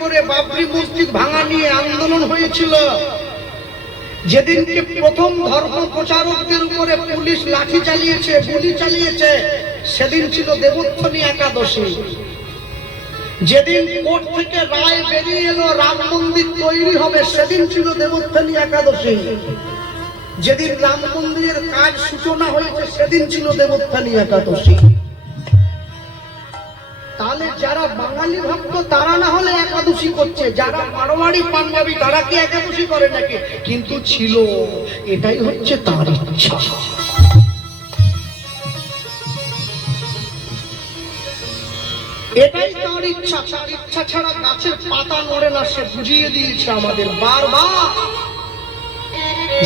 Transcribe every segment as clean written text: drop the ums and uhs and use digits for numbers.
করে বাবরি মসজিদ ভাঙা নিয়ে আন্দোলন হয়েছিল, যেদিনকে প্রথম ধর্ম প্রচারকদের উপরে পুলিশ লাঠি চালিয়েছে, গুলি চালিয়েছে, সেদিন ছিল দেবোত্থানী একাদশী। যেদিন কোর্ট থেকে রায় বেরিয়ে এলো রাম মন্দির তৈরি হবে, সেদিন ছিল দেবোত্থানী একাদশী। যেদিন রাম মন্দিরের কাজ সূচনা হয়েছে, সেদিন ছিল দেবোত্থানী একাদশী। তাহলে যারা বাঙালি ভক্ত তারা না হলে একাদশী করছে, যারা মারোয়াড়ি পাঞ্জাবি তারা কি একাদশী করে নাকি? কিন্তু ছিল, এটাই হচ্ছে তার ইচ্ছা। এটাই তার ইচ্ছা। তার ইচ্ছা ছাড়া গাছের পাতা নড়ে না, সে বুঝিয়ে দিয়েছে আমাদের বারবার।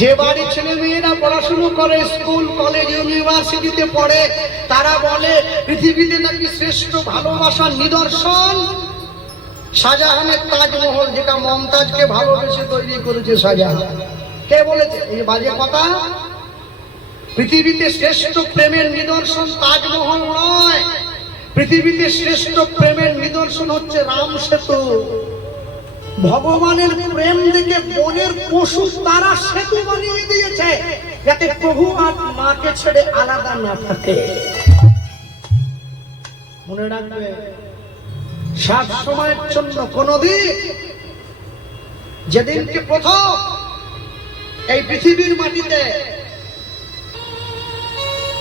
যে বাড়ির ছেলে মেয়েরা পড়াশুনো করে, স্কুল কলেজ ইউনিভার্সিটিতে পড়ে, তারা বলে পৃথিবীতে নাকি শ্রেষ্ঠ ভালোবাসার নিদর্শন শাহজাহানের তাজমহল, যেটা মমতাজকে ভালোবেসে তৈরি করেছে শাহজাহান। কে বলেছে এই বাজে কথা? পৃথিবীতে শ্রেষ্ঠ প্রেমের নিদর্শন তাজমহল নয়, পৃথিবীতে শ্রেষ্ঠ প্রেমের নিদর্শন হচ্ছে রাম সেতু। ভগবানের প্রেম দেখে বনের পশু তারা সেতু বানিয়ে দিয়েছে, যাতে প্রভু আর মাকে ছেড়ে আলাদা না থাকে। মনে রাখবে, সব সময়ের জন্য কোনদিন, যেদিনকে প্রথম এই পৃথিবীর মাটিতে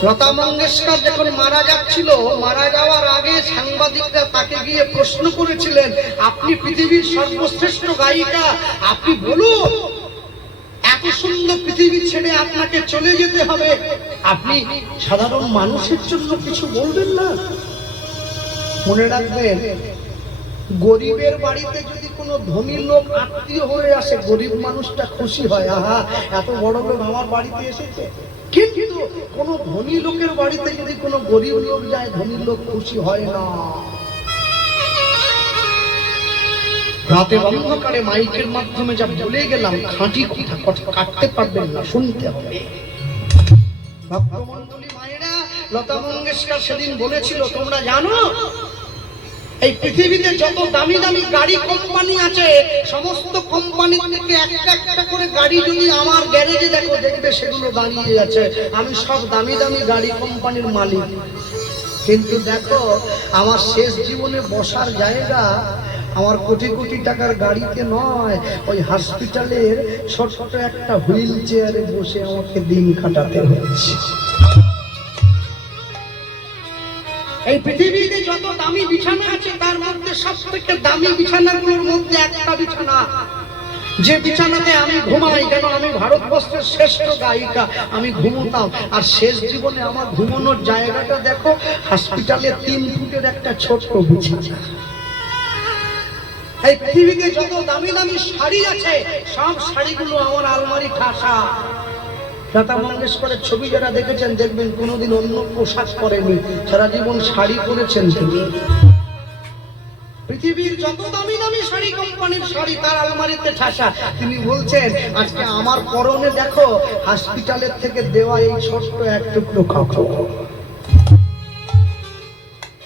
লতা মঙ্গেশকর যখন মারা যাচ্ছিল, মারা যাওয়ার আগে সাংবাদিকরা তাকে গিয়ে প্রশ্ন করেছিলেন, আপনি পৃথিবীর সর্বশ্রেষ্ঠ গায়িকা, আপনি বলুন এত সুন্দর পৃথিবী ছেড়ে আপনাকে চলে যেতে হবে, আপনি সাধারণ মানুষের জন্য কিছু বলবেন না? মনে রাখবেন, গরিবের বাড়িতে যদি কোনো ধনী লোক আত্মীয় হয়ে আসে, গরিব মানুষটা খুশি হয়, আহা এত বড় লোক আমার বাড়িতে এসেছে। কিন্তু কোন ধনী লোকের বাড়িতে যদি কোনো গরিব লোক যায়, ধনী লোক খুশি হয় না। রাতে অন্ধকারে মাইকের মাধ্যমে যা বলে গেলাম, খাঁটি কথা, কাটতে পারবেন না, শুনতে হবে। ভক্তমণ্ডলী মায়েরা, লতা মঙ্গেশকর সেদিন বলেছিল, তোমরা জানো এই পৃথিবীতে যত দামি দামি গাড়ি কোম্পানি আছে, সমস্ত কোম্পানি থেকে একটা একটা করে গাড়ি যদি আমার গ্যারেজে দেখো, দেখবে সেগুলো দাঁড়িয়ে আছে, আমি সব দামি দামি গাড়ি কোম্পানির মালিক। কিন্তু দেখো, আমার শেষ জীবনে বসার জায়গা আমার কোটি কোটি টাকার গাড়িতে নয়, ওই হসপিটালের ছোট একটা হুইল চেয়ারে বসে আমাকে দিন কাটাতে হয়েছে। এই পৃথিবীতে যত দামি বিছানা আছে, তার মধ্যে সবথেকে দামি বিছানাগুলোর মধ্যে একটা বিছানা, যে বিছানাতে আমি ঘুমাই। কেন? আমি ভারতবর্ষের শ্রেষ্ঠ গায়িকা, আমি ঘুমোতাম। আর শেষ জীবনে আমার ঘুমানোর জায়গাটা দেখো, হসপিটালে 3 ফুটের একটা ছোট্ট বিছানা। এই পৃথিবীতে যত দামি দামি শাড়ি আছে, সব শাড়িগুলো আমার আলমারি ঠাসা। লতা মঙ্গেশকরের ছবি যারা দেখেছেন, দেখবেন কোনোদিন অন্য পোশাক পরেনি, সারা জীবন শাড়ি পরেছেন তিনি। পৃথিবীর যত দামি দামি শাড়ি কোম্পানির শাড়ি তার আলমারিতে ঠাসা। তিনি বলছেন, আজকে আমার পরনে দেখো হসপিটালের থেকে দেওয়া এই ছোট্ট এক টুকরো কাপড়।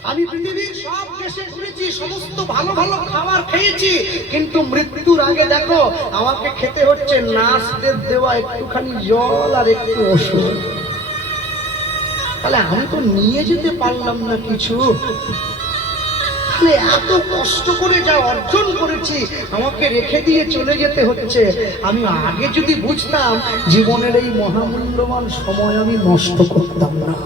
আমি পৃথিবীর সব দেশে ঘুরেছি, সমস্ত ভালো ভালো খাবার খেয়েছি, কিন্তু মৃত্যুর আগে দেখো আমাকে খেতে হচ্ছে নার্সদের দেওয়া একটুখানি জল আর একটু ওষুধ। তাহলে আমি তো নিয়ে যেতে পারলাম না কিছু, তাহলে এত কষ্ট করে যা অর্জন করেছি আমাকে রেখে দিয়ে চলে যেতে হচ্ছে। আমি আগে যদি বুঝতাম, জীবনের এই মহামূল্যবান সময় আমি নষ্ট করতাম না।